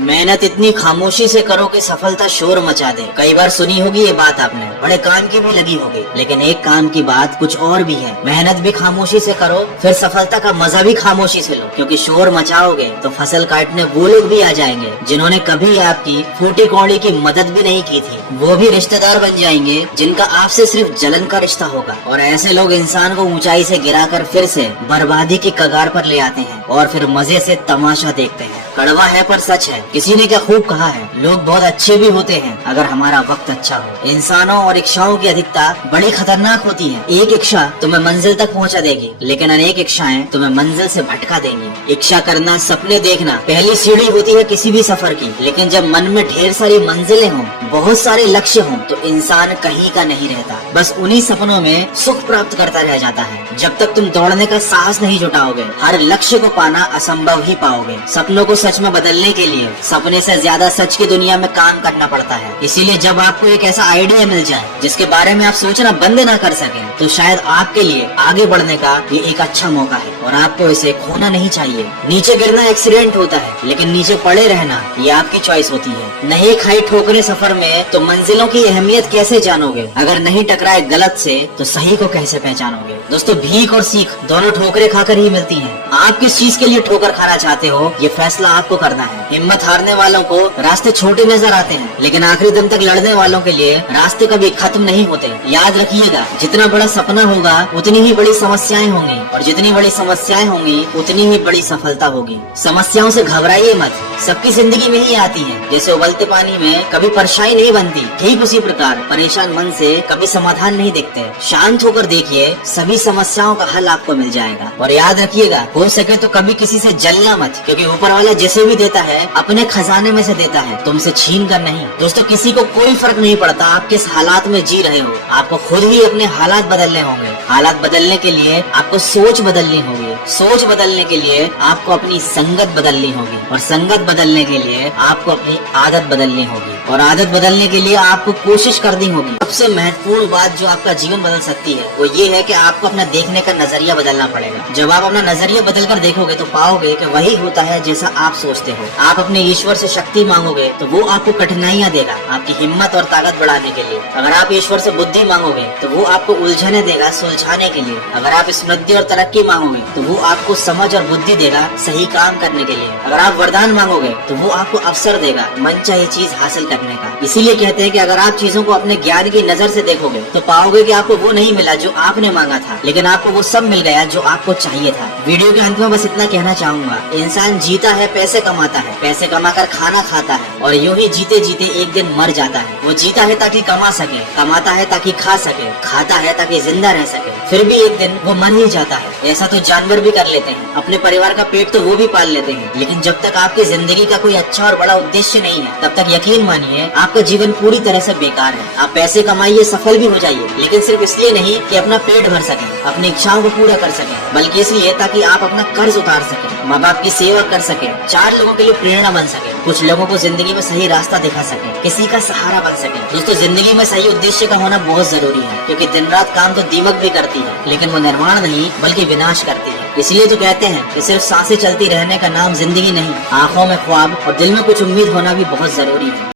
मेहनत इतनी खामोशी से करो कि सफलता शोर मचा दे। कई बार सुनी होगी ये बात आपने, बड़े काम की भी लगी होगी, लेकिन एक काम की बात कुछ और भी है। मेहनत भी खामोशी से करो, फिर सफलता का मजा भी खामोशी से लो, क्योंकि शोर मचाओगे तो फसल काटने वो लोग भी आ जाएंगे जिन्होंने कभी आपकी फूटी कौड़ी की मदद भी नहीं की थी। वो भी रिश्तेदार बन जाएंगे जिनका आपसे सिर्फ जलन का रिश्ता होगा। और ऐसे लोग इंसान को ऊंचाई से गिराकर फिर से बर्बादी की कगार पर ले आते हैं और फिर मजे से तमाशा देखते हैं। कड़वा है पर सच है। किसी ने क्या खूब कहा है, लोग बहुत अच्छे भी होते हैं अगर हमारा वक्त अच्छा हो। इंसानों और इच्छाओं की अधिकता बड़ी खतरनाक होती है। एक इच्छा तुम्हें मंजिल तक पहुंचा देगी, लेकिन अनेक इच्छाएं तुम्हें मंजिल से भटका देंगी। इच्छा करना, सपने देखना पहली सीढ़ी होती है किसी भी सफर की, लेकिन जब मन में ढेर सारी मंजिलें हों, बहुत सारे लक्ष्य हों, तो इंसान कहीं का नहीं रहता, बस उन्हीं सपनों में सुख प्राप्त करता रह जाता है। जब तक तुम दौड़ने का साहस नहीं जुटाओगे, हर लक्ष्य को पाना असंभव ही पाओगे। सपनों को सच में बदलने के लिए सपने से ज्यादा सच की दुनिया में काम करना पड़ता है। इसीलिए जब आपको एक ऐसा आइडिया मिल जाए जिसके बारे में आप सोचना बंद ना कर सकें, तो शायद आपके लिए आगे बढ़ने का ये एक अच्छा मौका है और आपको इसे खोना नहीं चाहिए। नीचे गिरना एक्सीडेंट होता है, लेकिन नीचे पड़े रहना ये आपकी चॉइस होती है। नहीं खाई ठोकरे सफर में तो मंजिलों की अहमियत कैसे जानोगे? अगर नहीं टकराए गलत से तो सही को कैसे पहचानोगे? दोस्तों, भीख और सीख दोनों ठोकरे खाकर ही मिलती हैं। आप किस चीज के लिए ठोकर खाना चाहते हो, ये फैसला आपको करना है। हिम्मत हारने वालों को रास्ते छोटे नजर आते हैं, लेकिन आखिरी दम तक लड़ने वालों के लिए रास्ते कभी खत्म नहीं होते। याद रखिएगा, जितना बड़ा सपना होगा उतनी ही बड़ी समस्याएं होंगी, और जितनी बड़ी समस्याएं होंगी उतनी ही बड़ी सफलता होगी। समस्याओं से घबराइए मत, सबकी जिंदगी में ही आती है। जैसे उबलते पानी में कभी परछाई नहीं बनती, ठीक उसी प्रकार परेशान मन से कभी समाधान नहीं दिखते। शांत होकर देखिए, सभी समस्याओं का हल आपको मिल जाएगा। और याद रखिएगा, हो सके तो कभी किसी से जलना मत, क्योंकि ऊपर वाला जैसे भी देता है अपने खजाने में से देता है, तुमसे छीन कर नहीं। दोस्तों, किसी को कोई फर्क नहीं पड़ता आप किस हालात में जी रहे हो, आपको खुद ही अपने हालात बदलने होंगे। हालात बदलने के लिए आपको सोच बदलनी होगी, सोच बदलने के लिए आपको अपनी संगत बदलनी होगी, और संगत बदलने के लिए आपको अपनी आदत बदलनी होगी, और आदत बदलने के लिए आपको कोशिश करनी होगी। सबसे महत्वपूर्ण बात जो आपका जीवन बदल सकती है वो ये है कि आपको अपना देखने का नजरिया बदलना पड़ेगा। जब आप अपना नजरिया बदलकर देखोगे तो पाओगे कि वही होता है जैसा आप सोचते हो। आप अपने ईश्वर से शक्ति मांगोगे तो वो आपको कठिनाइयाँ देगा, आपकी हिम्मत और ताकत बढ़ाने के लिए। अगर आप ईश्वर से बुद्धि मांगोगे तो वो आपको उलझने देगा, सुलझाने के लिए। अगर आप समृद्धि और तरक्की मांगोगे तो वो आपको समझ और बुद्धि देगा, सही काम करने के लिए। अगर आप वरदान मांगोगे तो वो आपको अवसर देगा मनचाही चीज हासिल करने का। इसीलिए कहते हैं कि अगर आप चीजों को अपने ज्ञान की नजर से देखोगे तो पाओगे कि आपको वो नहीं मिला जो आपने मांगा था, लेकिन आपको वो सब मिल गया जो आपको चाहिए था। वीडियो के अंत में बस इतना कहना चाहूंगा, इंसान जीता है, पैसे कमाता है, पैसे कमाकर खाना खाता है, और यूं ही जीते जीते एक दिन मर जाता है। वो जीता है ताकि कमा सके, कमाता है ताकि खा सके, खाता है ताकि जिंदा रह सके, फिर भी एक दिन वो मर ही जाता है। ऐसा तो जानवर भी कर लेते हैं, अपने परिवार का पेट तो वो भी पाल लेते हैं, लेकिन जब तक आपकी जिंदगी का कोई अच्छा और बड़ा उद्देश्य नहीं है, तब तक यकीन मानिए आपका जीवन पूरी तरह से बेकार है। आप पैसे कमाइए, सफल भी हो जाइए, लेकिन सिर्फ इसलिए नहीं कि अपना पेट भर सके, अपनी इच्छाओं को पूरा कर सके, बल्कि इसलिए ताकि आप अपना कर्ज उतार सके, माँ बाप की सेवा कर सके, 4 लोगों के लिए प्रेरणा बन सके, कुछ लोगों को जिंदगी में सही रास्ता दिखा सके, किसी का सहारा बन सके। दोस्तों, जिंदगी में सही उद्देश्य का होना बहुत जरूरी है, क्योंकि दिन रात काम तो दीमक भी करती है, लेकिन वो निर्माण नहीं बल्कि विनाश करती है। इसलिए तो कहते हैं कि सिर्फ सांसें चलती रहने का नाम जिंदगी नहीं, आंखों में ख्वाब और दिल में कुछ उम्मीद होना भी बहुत जरूरी है।